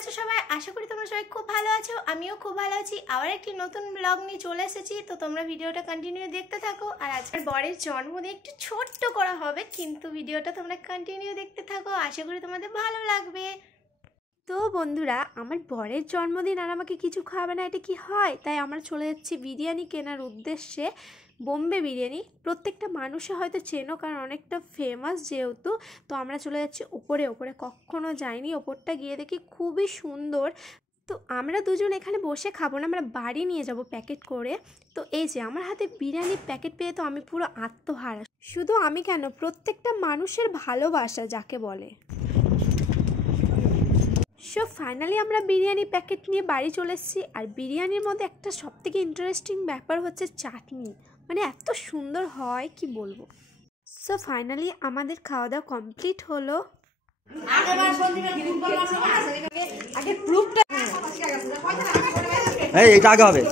আছো সবাই? আশা করি তোমরা সবাই খুব ভালো আছো। আমিও খুব ভালো আছি। আবার একটি নতুন ব্লগ নিয়ে চলে এসেছি, তো তোমরা ভিডিওটা কন্টিনিউ দেখতে থাকো। আর আজকের বরের জন্মদিন একটু ছোট্ট করা হবে, কিন্তু ভিডিওটা তোমরা কন্টিনিউ দেখতে থাকো, আশা করি তোমাদের ভালো লাগবে। তো বন্ধুরা, আমার বরের জন্মদিন আর আমাকে কিছু খাওয়াবে না, এটা কি হয়? তাই আমরা চলে যাচ্ছি বিরিয়ানি কেনার উদ্দেশ্যে। বোম্বে বিরিয়ানি প্রত্যেকটা মানুষে হয়তো চেনো, কারণ অনেকটা ফেমাস যেহেতু। তো আমরা চলে যাচ্ছি ওপরে কখনো যাইনি, ওপরটা গিয়ে দেখি খুবই সুন্দর। তো আমরা দুজন এখানে বসে খাবো না, আমরা বাড়ি নিয়ে যাব প্যাকেট করে। তো এই যে আমার হাতে বিরিয়ানির প্যাকেট পেয়ে তো আমি পুরো আত্মহারা। শুধু আমি কেন, প্রত্যেকটা মানুষের ভালোবাসা যাকে বলে। সো ফাইনালি আমরা বিরিয়ানি প্যাকেট নিয়ে বাড়ি চলে এসেছি। আর বিরিয়ানির মধ্যে একটা সবথেকে ইন্টারেস্টিং ব্যাপার হচ্ছে চাটনি, মানে এত সুন্দর হয় কি বলবো। সো ফাইনালি আমাদের খাওয়া দাওয়া কমপ্লিট হলো। এইটা আগে হবে।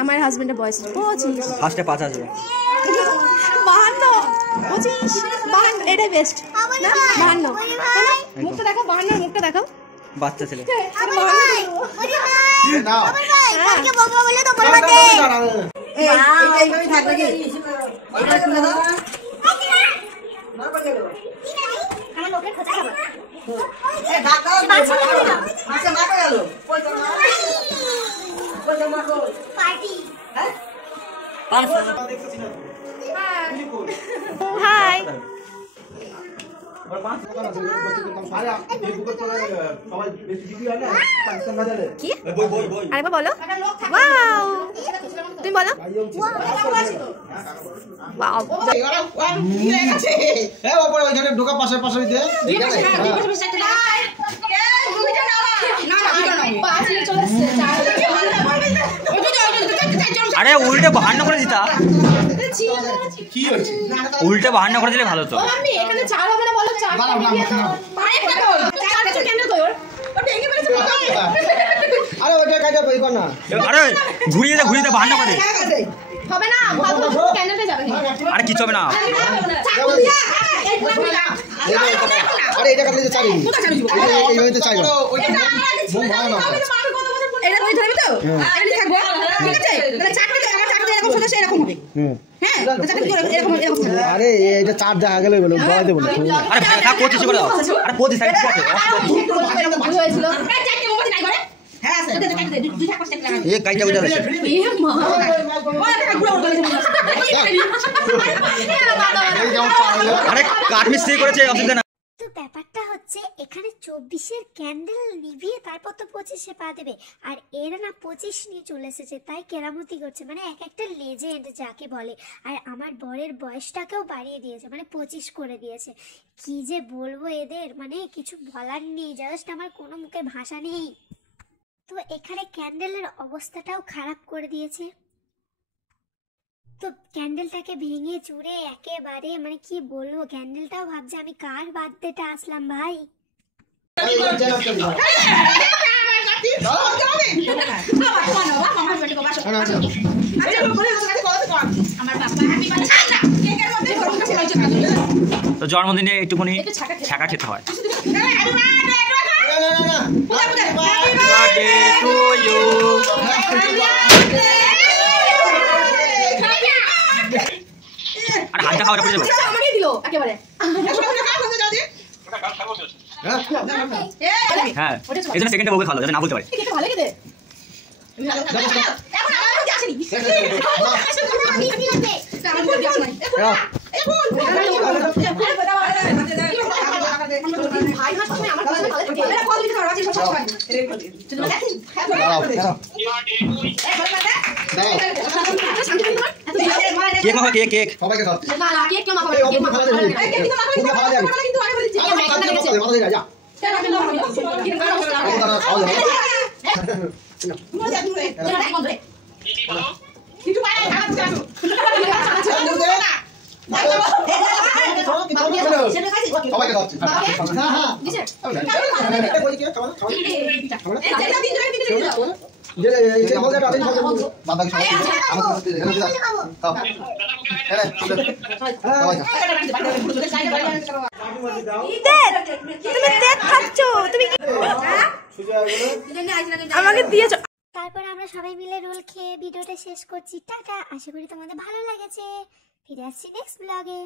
আমার হাজবেন্ডের বয়স 25, ফার্স্টে 5 আসবে, 52, 25, 52, এটাই বেস্ট না? 52 মুখটা দেখাও, 52 মুখটা দেখাও। বাচ্চা ছেলে। হাই, কি আরেকবার বলো। ওয়াও, তুমি বলো। ওয়াও, ঢোকা পাশে পাশে আরে উল্টে বাহান্ন করে দিতা, কি হয়েছে? উল্টে বাহান্ন করে দিলে ভালো তো। এখানে চার হবে না বলো, চার আরে ওটা কাজে বই কর না, আরে ঘুরিয়ে দে বাহান্ন করে হবে না, ক্যান্ডেলটা যাবে। আরে কিছু হবে না। আরে এটা কাটলে চাই এইভাবে তো চাই এটা তুই ধরবি তো, আমি থাকবো, ঠিক আছে? তাহলে চারটে তো আমার চারটে এরকম সদস্য এরকম হবে। হ্যাঁ, চারটে এরকম থাকবে। আরে এটা চার দেখা গেল বলো বলা দেব না। আরে থাক কোচিস করে দাও, আরে কোচিস সাইড আছে হয়েছিল। চারটে মোমবাতি নাই করে। হ্যাঁ আছে, দুই থাক পাঁচটা লাগা। এই কাইটা বুঝা যাচ্ছে। এ মা, ওই একটা গুড়া বলে আরে কাট মিস্ত্রি করেছে, অসুবিধা না। তো ব্যাপারটা হচ্ছে এখানে 24-এর ক্যান্ডেল নিভিয়ে তারপর তো 25-এ পা দেবে, আর এরা না 25 নিয়ে চলে এসেছে, তাই কেরামতি করছে, মানে এক একটা লেজেন্ড যাকে বলে। আর আমার বরের বয়সটাকেও বাড়িয়ে দিয়েছে, মানে 25 করে দিয়েছে। কি যে বলবো এদের, মানে কিছু বলার নেই, জাস্ট আমার কোনো মুখে ভাষা নেই। তো এখানে ক্যান্ডেলের অবস্থাটাও খারাপ করে দিয়েছে। তো ক্যান্ডেলটাকে ভেঙে চুরে একেবারে, মানে কি বলবো, ক্যান্ডেলটাও ভাবছে আমি কার বার্থডেটা আসলাম ভাই। তো জন্মদিনে একটুখানি ছাকা খেতে হয়। আর হাতটা খাওয়াটা পড়ে যাবে। আমাকে দিলো একেবারে। হ্যাঁ, এই জন্য সেকেন্ডে বউকে খাওয়ালো যাতে না বলতে পারে। এটা ভালো লাগে। এখন আমার মধ্যে আসেনি। ভাই না সবসময় আমার কাছে ভালো থাকে। এটা কল দিতে পারো, আছে সব সব। কেক মাখা, কেক কেক সবাইকে দাও। না না, কেক কেউ মাখাবে এই না, কেক অপর মাখাবে খাওয়া না। যাবে। কিন্তু মাখা কিন্তু আরে বলেছি। মাথা দিয়ে যা। কেন কিন্তু ওটা খাওয়া যাবে। কিন্তু পারে না আসো। সবাইকে দাও। হ্যাঁ হ্যাঁ। দিছে? এটা বলি কি খাওয়া খাওয়া। এটা দিন ধরে দিন ধরে। যে এই মজাটা আপনি বাবা কি সবাই আমাকে এনে দাও। খাও। হ্যাঁ। সবাই তুমি তেল খাচ্ছ, তুমি আমাকে দিয়েছো। তারপর আমরা সবাই মিলে রোল খেয়ে ভিডিওটা শেষ করছি। টাটা, আশা করি তোমাদের ভালো লেগেছে। ফিরে আসছি নেক্সট ব্লগে।